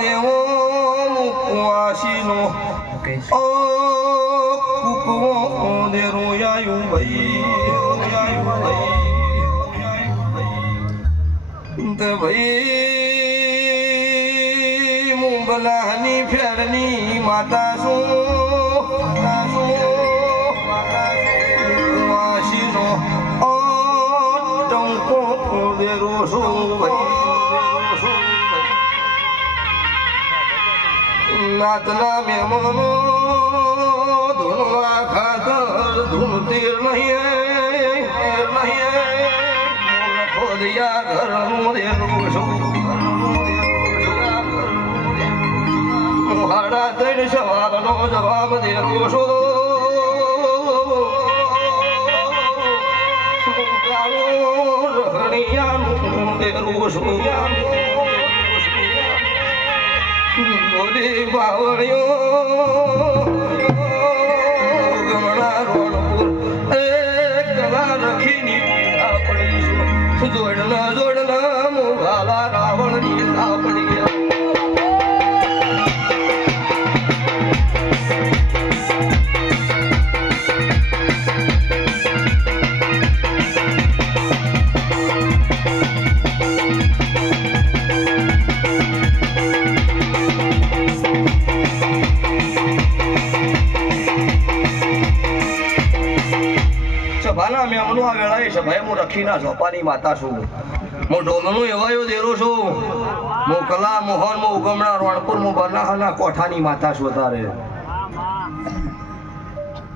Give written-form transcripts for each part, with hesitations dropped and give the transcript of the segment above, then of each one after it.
દેવો મુકવાસીનો ઓ કુકવો દેરો આયુ ભાઈ તે ભાઈ મુંબલાની ફેરની માતા શું વાસીનો ઓ ટંકો દેરો શું ભાઈ નાતના મેમનો ધૂણવા ખાતર ધૂણતીર નહીં ખોદિયા ઘરનું દેરું છું હાડા ત્રણ સવારનો જવાબ દેરું છું રહણિયાનું દેરું છું બોલી બાવળિયો ગમણા રોણપુર એ કલા રખીની આપણી જોડલા મુભાલા રાવણની આપણી સભાના મેમનું આ વેળાએ સભાએ હું રખીના ઝોપાની માતા છું હું ઢોલનું એવાયો દેરો છું હું કલા મોહન હું ઉગમણા રોણપુર હું બરનાહાના કોઠાની માતા છું તારે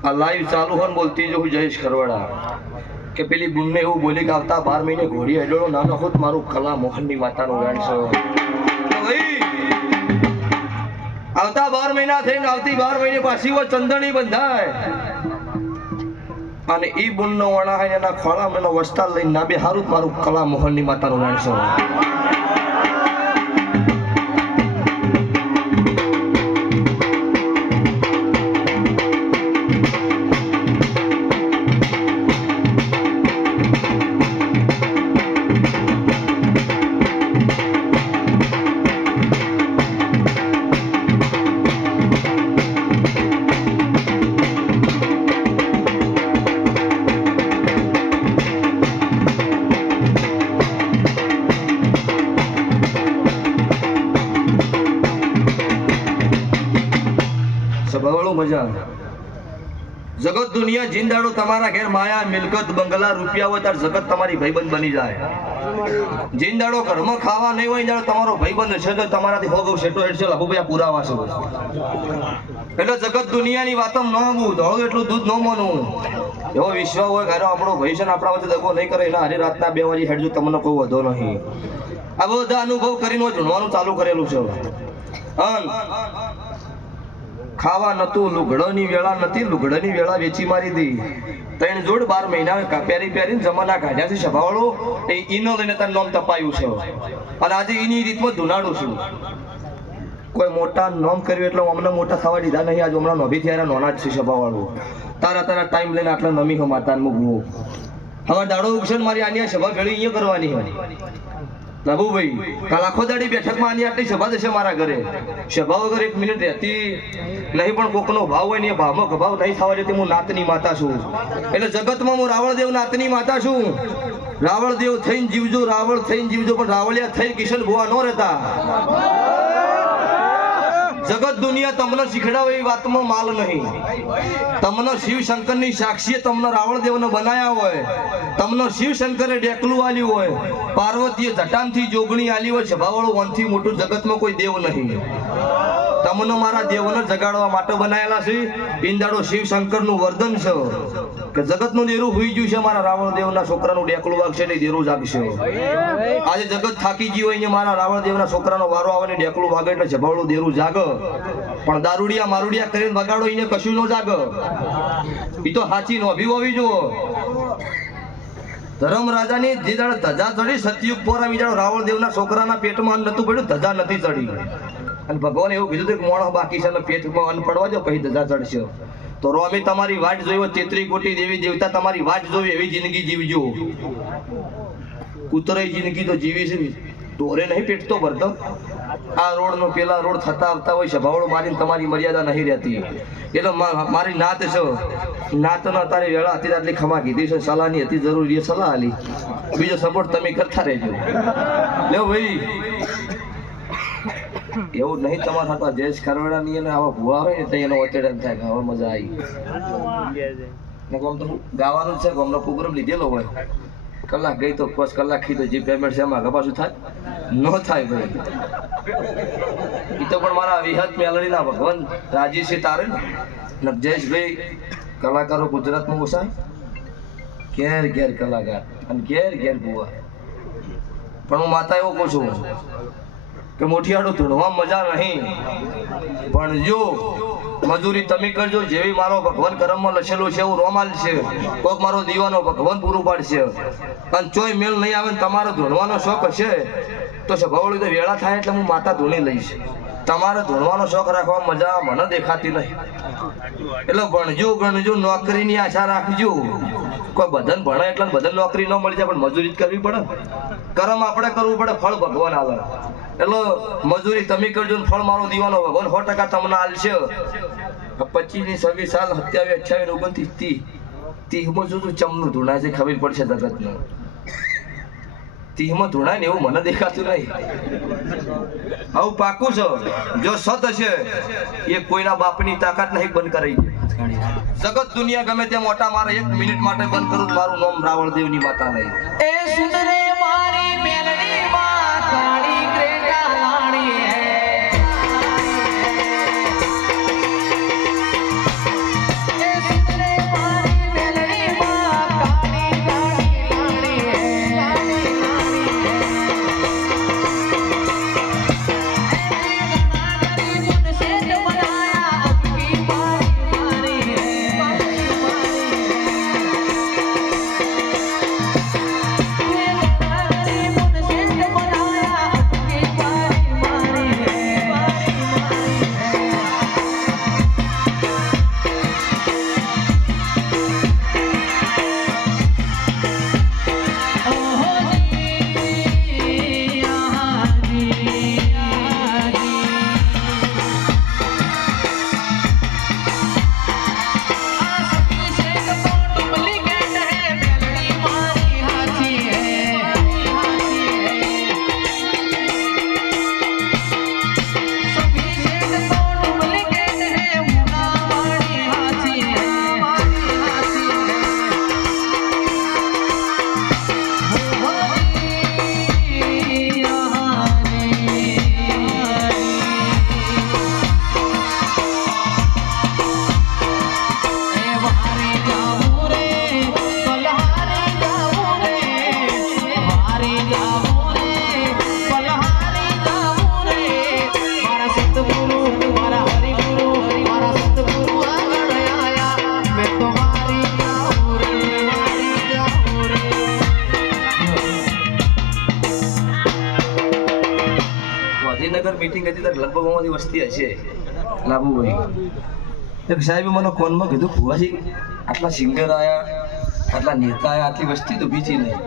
આ લાઈવ ચાલુ હોન બોલતી જો હું જયેશ ખરવાડા કે પેલી બુનને એવું બોલી કે આવતા 12 મહિને ઘોડી હેડો નાનો હોત મારું કલા મોહનની માતાનું ગાણ છે આવતા 12 મહિના થઈને આવતી 12 મહિને પાછી વો ચંદણી બંધાય અને ઈ બુનનો વણા હે એના ખોળામાં એનો વસ્તા લઈને ના બે હારું મારું કલા મોહનની માતાનું ગાણ છે જગત દુનિયા જિંદાડો તમારા ઘેર માયા મિલકત બંગલા રૂપિયા હોય ત્યારે જગત તમારી ભાઈબંધ બની જાય જિંદાડો ઘરમાં ખાવા નહીં હોય ત્યારે તમારો ભાઈબંધ છે તો તમારાથી હોગવ શેટો હેડ છે લાભુભાઈ પુરાવા છે એટલે જગત દુનિયાની વાતો ન આવું ધોળું એટલું દૂધ ન માનવું એવો વિશ્વાસ હોય ઘરે આપણો ભાઈ છે ને આપણા વચ્ચે દગો નહીં કરે એના હરી રાતના 2 વાગે હેડજો તમને કોઈ વધો નહીં આ બધા અનુભવ કરીને જણવાનું ચાલુ કરેલું છે ખાવા નતું લુગડોની વેળા નથી લુગડોની વેળા વેચી મારી દી 3 જોડ 12 મહિના પહેરીને જમાના કાઢ્યા છે સભાવાળો એ ઈનો લઈને તાર નામ તપાયું છે અને આજે ઈની રીતમાં ધુનાડું છું કોઈ મોટા નામ કર્યું એટલે અમને મોટા થવા દીધા નહીં આજે હમણાં નભી થયા નોના જ છે સભાવાળો તારા ટાઈમ લઈને આટલા નમી હો માતાને મૂકવું હવે દાડો ઉગશે મારી આની સભા ભેળી અહીંયા કરવાની હોય લાભુભાઈ કાલ આખો દાડી બેઠકમાં આની આટલી સભા થશે મારા ઘરે સભા વગર 1 મિનિટ રહેતી નહીં પણ કોકનો ભાવ હોય ને એ ભાવમાં ગભાવ નહીં થવા દેતી હું નાતની માતા છું એટલે જગતમાં હું રાવણદેવ નાતની માતા છું રાવણદેવ થઈને જીવજો રાવણ થઈને જીવજો પણ રાવળિયા થઈને કિશન ભુવા ન રહેતા જગત દુનિયા તમને શીખડાવે એ વાતમાં માલ નહીં તમને શિવ શંકરની સાક્ષીએ તમને રાવણદેવને બનાયા હોય તમને શિવ શંકરે ડેકલું આલ્યું હોય પાર્વતીએ જટાનથી જોગણી આલી હોય સભાવાળું વનથી મોટું જગતમાં કોઈ દેવ નહીં તમને મારા દેવને જગાડવા માટે બનાયેલા છે ઈંદાડો શિવ શંકરનું વર્ધન છે કે જગતનું દેરું હોઈ ગયું છે મારા રાવણદેવના છોકરાનું ડેકલું વાગશે ને દેરું જાગશે આજે જગત થાકી ગયું હોય ને મારા રાવણદેવના છોકરાનો વારો આવે ને ડેકલું વાગે એટલે સભાવાળું દેરું જાગ પણ દારૂડિયા મારુડિયા કરીને વગાડો એને કશું ન જાગ એ તો હાચી નોભી હોવી જુઓ ધર્મ રાજાની જે દાડે ધજા ચડી સતયુગ પોરા બીજા રાવણદેવના છોકરાના પેટમાં અન્ન નતું પડ્યું ધજા નથી ચડી અને ભગવાન એવું કીધું કે મોણો બાકી છે પેટમાં અન્ન પડવા દો પછી ધજા ચડશે તો રોમી તમારી વાટ જોયો 33 કોટી દેવી દેવતા તમારી વાટ જોઈ એવી જિંદગી જીવજો કૂતરાઈ જિંદગી તો જીવી છે ઢોરે નહીં પેટ તો ભરતો આ રોડ નો પેલા રોડ થતા આવતા હોય સભાવાળો મારીને તમારી મર્યાદા નહીં રહેતી એટલે મારી નાત છે નાતનો તારી વેળા હતી આટલી ખમા કીધી છે સલાહની હતી જરૂરી સલાહ આલી બીજો સપોર્ટ તમે કરતા રહેજો લ્યો ભાઈ એવું નહીં તમારા હતા જયેશ ખારવાડા ની અને આવા ભૂવા હોય ને તો એનો ઓચેડન થાય કે હવે મજા આવી ને કોમ તો ગાવાનું છે કોમનો પ્રોગ્રામ લીધેલો હોય કલાક ગઈ તો 5 કલાક ખી તો જે પેમેન્ટ છે એમાં કપાસું થાય ન થાય ભાઈ એ તો પણ મારા વિહત મેલડીના ભગવાન રાજી છે તારે ને જયેશભાઈ કલાકારો ગુજરાતમાં ઓછા ઘેર ઘેર કલાકાર અને ઘેર ઘેર ભૂવા પણ હું માતા એવું કહું છું કે મોઠિયાડો ધૂણવા મજા નહીં પણ જો મજૂરી તમે કરજો જેવી મારો ભગવાન કરમમાં લખેલું છે એવું રોમાલ છે કોક મારો દીવાનો ભગવાન પૂરું પાડશે અને ચોય મેળ નહીં આવે ને તમારો ધૂણવાનો શોખ હશે તો સભાવળી તો વેળા થાય એટલે હું માતા ધૂણી લઈશ તમારે ધૂણવાનો શોખ રાખવા મજા મને દેખાતી નહીં એટલે ભણજો ગણજો નોકરીની આશા રાખજો કોઈ બધાને ભણે એટલે બધાને નોકરી ન મળી જાય પણ મજૂરી જ કરવી પડે કરમ આપણે કરવું પડે ફળ ભગવાન આલે એટલે મજૂરી તમે કરજો ને ફળ મારો દીવાનો ભગવાન 100% તમને આલશે 25 26 સાલ 27 28 29 30 માં જોજો ચમનું ધૂણા છે ખબર પડશે જગતને 30 માં ધૂણા ને એવું મને દેખાતું નહીં આવું પાકું છે જો સત છે એ કોઈના બાપની તાકાત નહીં બંધ કરી જગત દુનિયા ગમે તે મોટા મારે 1 મિનિટ માટે બંધ કરું મારું નામ રાવણદેવની માતા નહીં એ સુંદરે મારી મેલડી માં કાળી ગ્રેટા લાણી હે એ સુંદરે મારી મેલડી માં કાળી કાળી લાણી હે લાણી લાણી હે મુન સેજ બનાયા અબકી મારી મારી હે ગાંધીનગર મીટિંગ હતી ત્યારે લગભગ અમારી વસ્તી હશે લાભુભાઈ એક સાહેબે મને ફોનમાં કીધું ભુવાજી આટલા સિંગર આયા આટલા નેતા આયા આટલી વસ્તી તો બીજી નહીં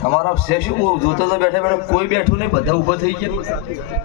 તમારા છે શું હું જોતો તો બેઠા બેઠા કોઈ બેઠું નહીં બધા ઊભા થઈ ગયા